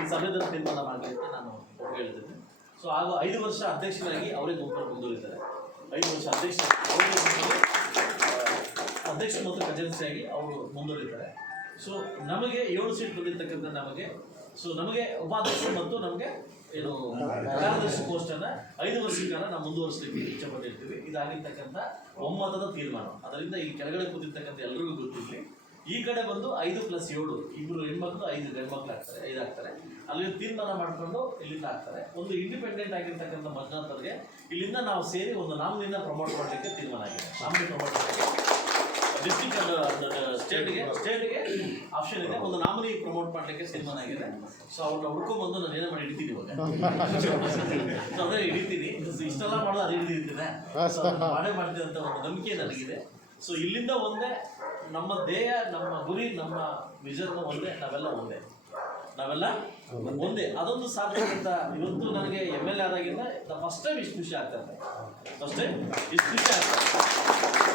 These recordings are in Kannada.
ಈ ಸಭೆದಲ್ಲಿ ತೀರ್ಮಾನ ಮಾಡಲಿ ಅಂತ ನಾನು ಹೇಳಿದ್ದೇನೆ. ಸೊ ಆಗ 5 ವರ್ಷ ಅಧ್ಯಕ್ಷರಾಗಿ ಅವರೇ ಗುಂಪನ್ನು ಮುಂದುವರಿತಾರೆ. 5 ವರ್ಷ ಅಧ್ಯಕ್ಷ ಮತ್ತು ಖಜಾನ್ಸಿಯಾಗಿ ಅವರು ಮುಂದುವರಿತಾರೆ. ಸೊ ನಮಗೆ 7 ಸೀಟ್ ಬಂದಿರ್ತಕ್ಕಂಥ ನಮಗೆ ಉಪಾಧ್ಯಕ್ಷ ಮತ್ತು ನಮಗೆ ಏನು ಕಾರ್ಯದರ್ಶಿ ಪೋಸ್ಟನ್ನು 5 ವರ್ಷದ ಕಾಲ ನಾವು ಮುಂದುವರಿಸಲಿಕ್ಕೆ ಇಚ್ಛೆ ಪಟ್ಟಿರ್ತೀವಿ. ಇದಾಗಿರ್ತಕ್ಕಂಥ ಒಮ್ಮತದ ತೀರ್ಮಾನ. ಅದರಿಂದ ಈ ಕೆಳಗಡೆ ಕೂತಿರ್ತಕ್ಕಂಥ ಎಲ್ಲರಿಗೂ ಗೊತ್ತಿರಲಿ, ಈ ಕಡೆ ಬಂದು 5+7 2 ಹೆಣ್ಮಕ್ಳು 5 ಗಂಡ್ಮಕ್ಳು ಆಗ್ತಾರೆ, 5 ಆಗ್ತಾರೆ. ಅಲ್ಲಿ ತೀರ್ಮಾನ ಮಾಡಿಕೊಂಡು ಇಲ್ಲಿಂದ ಆಗ್ತಾರೆ. ಒಂದು ಇಂಡಿಪೆಂಡೆಂಟ್ ಆಗಿರ್ತಕ್ಕಂಥ ಮಂಜುನಾಥ್ಗೆ ಇಲ್ಲಿಂದ ನಾವು ಸೇರಿ ಒಂದು ನಾಮಿನಿನ ಪ್ರಮೋಟ್ ಮಾಡಲಿಕ್ಕೆ ತೀರ್ಮಾನ ಆಗಿದೆ. ನಾಮಿನಿ ಪ್ರಮೋಟ್ ಮಾಡಲಿಕ್ಕೆ ಡಿಸ್ಟ್ರಿಕ್ಟ್ ಸ್ಟೇಟ್ಗೆ ಆಪ್ಷನ್ ಇದೆ. ಒಂದು ನಾಮಿನಿ ಪ್ರಮೋಟ್ ಮಾಡಲಿಕ್ಕೆ ತೀರ್ಮಾನ ಆಗಿದೆ. ಸೊ ಅವ್ರನ್ನ ಹುಡ್ಕೊಂಡ್ಬಂದು ನಾನು ಏನೇ ಮಾಡಿ ಹಿಡಿತೀನಿ ಇವಾಗ. ಸೊ ಅದೇ ಹಿಡಿತೀನಿ, ಇಷ್ಟೆಲ್ಲ ಮಾಡೋದು ಅದು ಹಿಡಿದಿರ್ತೀನಿ, ಮಾಡೇ ಮಾಡ್ತೀನಿ ಅಂತ ಒಂದು ನಂಬಿಕೆ ನನಗಿದೆ. ಸೊ ಇಲ್ಲಿಂದ ಒಂದೇ ನಮ್ಮ ಧ್ಯೇಯ, ನಮ್ಮ ಗುರಿ, ನಮ್ಮ ವಿಷನ್ ಒಂದೇ, ನಾವೆಲ್ಲ ಒಂದೇ. ಅದೊಂದು ಸಾಧ್ಯ ಅಂತ ಇವತ್ತು ನನಗೆ MLA ಆದಾಗಿಂದ ಫಸ್ಟ್ ಟೈಮ್ ಇಷ್ಟು ಖುಷಿ ಆಗ್ತದೆ.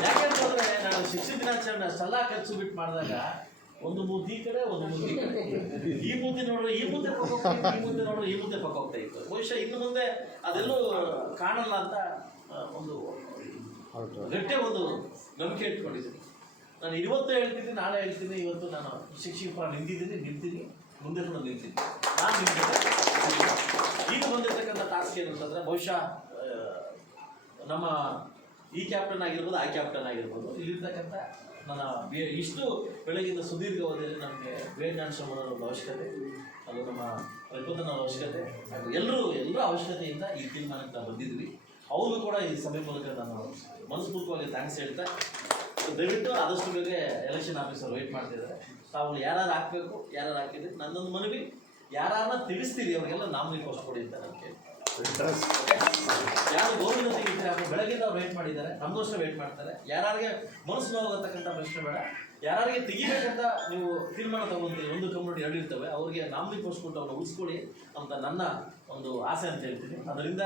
ಯಾಕೆಂತಂದ್ರೆ ನಾನು ಶಿಕ್ಷಣ ದಿನಾಚರಣೆ ಅಷ್ಟೆಲ್ಲ ಖರ್ಚು ಬಿಟ್ಟು ಮಾಡಿದಾಗ ಒಂದು ಮೂತಿ ಈ ಕಡೆ, ಒಂದು ಮೂತಿ ಈ ಕಡೆ, ಈ ಮೂತಿ ನೋಡ್ರೆ ಈ ಮೂತಿ ಪಕ್ಕ ಹೋಗ್ತಾ ಇತ್ತು, ಈ ಮೂತಿ ನೋಡ್ರೆ ಈ ಮೂತಿ ಪಕ್ಕ ಹೋಗ್ತಾ ಇತ್ತು. ಬಹುಶಃ ಇನ್ನು ಮುಂದೆ ಅದೆಲ್ಲೂ ಕಾಣಲ್ಲ ಅಂತ ಒಂದು ಗಟ್ಟೆ ಒಂದು ನಂಬಿಕೆ ಇಟ್ಕೊಂಡಿದ್ದೀನಿ. ನಾನು ಇವತ್ತು ಹೇಳ್ತೀನಿ, ನಾಳೆ ಹೇಳ್ತೀನಿ. ಇವತ್ತು ನಾನು ಶಿಕ್ಷಕ ಪರ ನಿಂತೀನಿ, ಮುಂದೆ ಕೂಡ ನಿಲ್ತೀನಿ. ನಾನು ಈಗ ಬಂದಿರ್ತಕ್ಕಂಥ ಟಾಸ್ಕ್ ಏನಂತಂದರೆ, ಬಹುಶಃ ನಮ್ಮ ಈ ಕ್ಯಾಪ್ಟನ್ ಆಗಿರ್ಬೋದು, ಆ ಕ್ಯಾಪ್ಟನ್ ಆಗಿರ್ಬೋದು, ಇಲ್ಲಿರ್ತಕ್ಕಂಥ ನನ್ನ ಇಷ್ಟು ಬೆಳಗಿನ ಸುದೀರ್ಘ ಅವಧಿಯಲ್ಲಿ ನಮಗೆ ವೇದಾಂಶಮರ ಒಂದು ಅವಶ್ಯಕತೆ, ಅದು ನಮ್ಮ ಪ್ರತಿಪದನ ಅವಶ್ಯಕತೆ, ಎಲ್ಲರೂ ಅವಶ್ಯಕತೆಯಿಂದ ಈ ತೀರ್ಮಾನಕ್ಕೆ ನಾವು ಬಂದಿದ್ವಿ. ಅವರು ಕೂಡ ಈ ಸಭೆ ಮೂಲಕ ನಾನು ಮನಸ್ಫೂರ್ತಿಯಾಗಿ ಥ್ಯಾಂಕ್ಸ್ ಹೇಳ್ತಾ, ದಯವಿಟ್ಟು ಆದಷ್ಟು ಬೇಗ ಎಲೆಕ್ಷನ್ ಆಫೀಸರ್ ವೆಯ್ಟ್ ಮಾಡ್ತಿದ್ದಾರೆ. ತಾವು ಯಾರು ಹಾಕಬೇಕು, ಯಾರು ಹಾಕಿದ್ರೆ ನನ್ನೊಂದು ಮನವಿ, ಯಾರನ್ನ ತಿಳಿಸ್ತೀರಿ ಅವ್ರಿಗೆಲ್ಲ ನಾಮಿನಿ ಪೋಸ್ಟ್ ಕೊಡಿ ಅಂತ ನಾನು ಕೇಳಿ. ಯಾರು ಗೋವಿಂದ ತೆಗಿತಾರೆ ಅವ್ರು ಬೆಳಗ್ಗೆಯಿಂದ ಅವ್ರು ವೇಟ್ ಮಾಡಿದ್ದಾರೆ, ನಮಗೋಸ್ಕರ ವೇಟ್ ಮಾಡ್ತಾರೆ. ಯಾರಿಗೆ ಮನಸ್ಸು ನೋವಾಗತಕ್ಕಂಥ ಪ್ರಶ್ನೆ ಬೇಡ, ಯಾರಿಗೆ ತೆಗಿಬೇಕಂತ ನೀವು ತೀರ್ಮಾನ ತಗೊಂತೀರಿ, ಒಂದು ಕಮ್ಯುನಿಟಿ 2 ಇರ್ತವೆ, ಅವ್ರಿಗೆ ನಾಮಿನಿ ಪೋಸ್ಟ್ ಕೊಟ್ಟು ಅವ್ರನ್ನ ಉಳಿಸ್ಕೊಳ್ಳಿ ಅಂತ ನನ್ನ ಒಂದು ಆಸೆ ಅಂತ ಹೇಳ್ತೀನಿ. ಅದರಿಂದ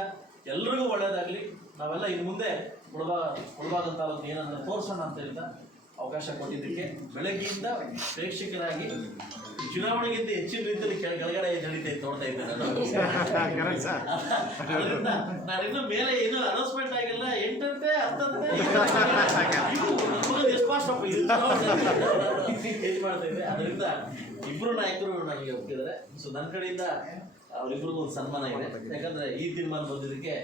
ಎಲ್ರಿಗೂ ಒಳ್ಳೆಯದಾಗಲಿ. ನಾವೆಲ್ಲ ಇನ್ನು ಮುಂದೆ ಮುಳಬಾಗಿಲು ತಾಲೂಕು ಏನಂತ ತೋರಿಸೋಣ ಅಂತ ಹೇಳಿದ ಅವಕಾಶ ಕೊಟ್ಟಿದ್ದಕ್ಕೆ ಬೆಳಗ್ಗೆಯಿಂದ ಪ್ರೇಕ್ಷಕರಾಗಿ ಚುನಾವಣೆಗಿಂತ ಹೆಚ್ಚಿನ ರೀತಿಯಲ್ಲಿ ಕೆಳಗಡೆ ನಡೀತಾ ನೋಡ್ತಾ ಇದ್ದೇನೆ ಅದರಿಂದ ನಾನಿನ್ನು ಮೇಲೆ ಏನು ಅನೌನ್ಸ್ಮೆಂಟ್ ಆಗಿಲ್ಲ. 8ಅಂತೆ 10ಅಂತೆ ಏನ್ ಮಾಡ್ತಾ ಇದ್ದೆ. ಅದರಿಂದ ಇಬ್ಬರು ನಾಯಕರು ನನಗೆ ಒಪ್ಪಿದ್ದಾರೆ. ಸೊ ನನ್ನ ಕಡೆಯಿಂದ ಅವರಿಬ್ಬರಿಗೂ ಒಂದು ಸನ್ಮಾನ ಇದೆ. ಯಾಕಂದ್ರೆ ಈ ತೀರ್ಮಾನ ಬಂದಿದ್ದಕ್ಕೆ.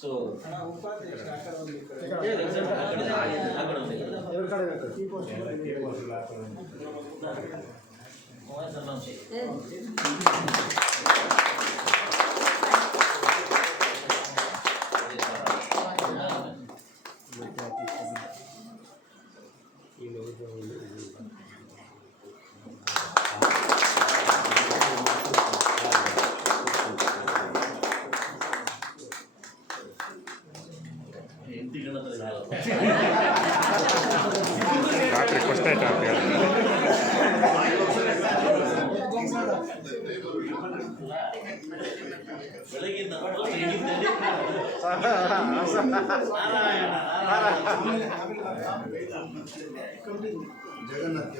ಸೊ ಬೆಳಗಿಂದ ಜಗನ್ನಾಥ್